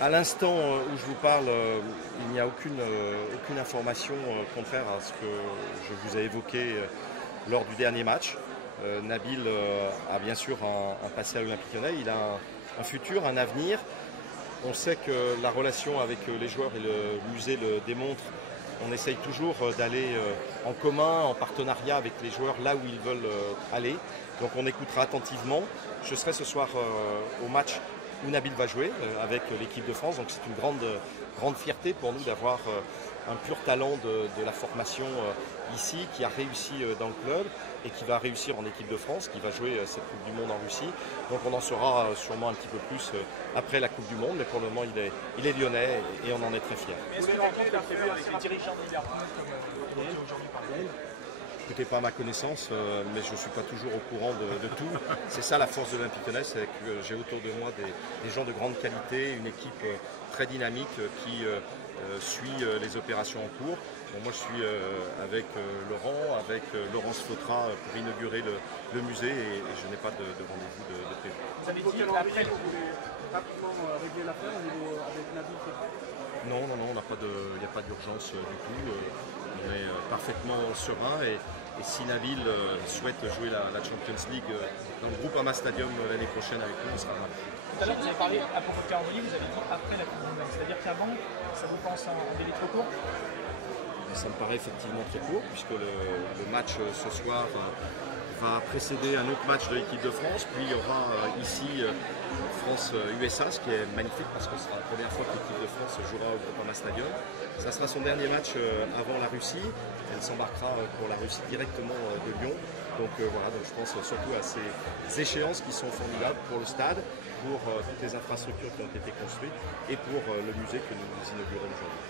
À l'instant où je vous parle, il n'y a aucune information contraire à ce que je vous ai évoqué lors du dernier match. Nabil a bien sûr un passé à l'Olympique Lyonnais, il a un futur, un avenir. On sait que la relation avec les joueurs et le musée le démontre. On essaye toujours d'aller en commun, en partenariat avec les joueurs là où ils veulent aller. Donc on écoutera attentivement. Je serai ce soir au match où Nabil va jouer avec l'équipe de France. Donc c'est une grande fierté pour nous d'avoir un pur talent de la formation ici, qui a réussi dans le club et qui va réussir en équipe de France, qui va jouer cette Coupe du Monde en Russie. Donc on en saura sûrement un petit peu plus après la Coupe du Monde, mais pour le moment il est lyonnais et on en est très fiers. Est-ce que tu as prévu avec les dirigeants de Liverpool comme aujourd'hui par Gaël? Écoutez, pas à ma connaissance, mais je ne suis pas toujours au courant de tout. C'est ça la force de l'Olympique Lyonnais, c'est que j'ai autour de moi des gens de grande qualité, une équipe très dynamique qui suit les opérations en cours. Bon, moi je suis avec Laurent, avec Laurence Fautra pour inaugurer le musée et je n'ai pas de rendez-vous de prévu. Vous avez dit après vous voulez rapidement régler l'affaire au niveau avec Nabil? Non, il n'y a pas d'urgence du tout. On est parfaitement serein et si Nabil souhaite jouer la Champions League dans le Groupama Stadium l'année prochaine avec nous, on sera ravis. Tout à l'heure vous avez parlé à propos de calendrier, vous avez dit après la Coupe du Monde. C'est-à-dire qu'avant, ça vous pense un délai trop court? Ça me paraît effectivement très court puisque le match ce soir va précéder un autre match de l'équipe de France, puis il y aura ici France-USA, ce qui est magnifique parce que ce sera la première fois que l'équipe de France jouera au Groupama Stadium. Ça sera son dernier match avant la Russie. Elle s'embarquera pour la Russie directement de Lyon. Donc voilà, donc je pense surtout à ces échéances qui sont formidables pour le stade, pour toutes les infrastructures qui ont été construites et pour le musée que nous inaugurons aujourd'hui.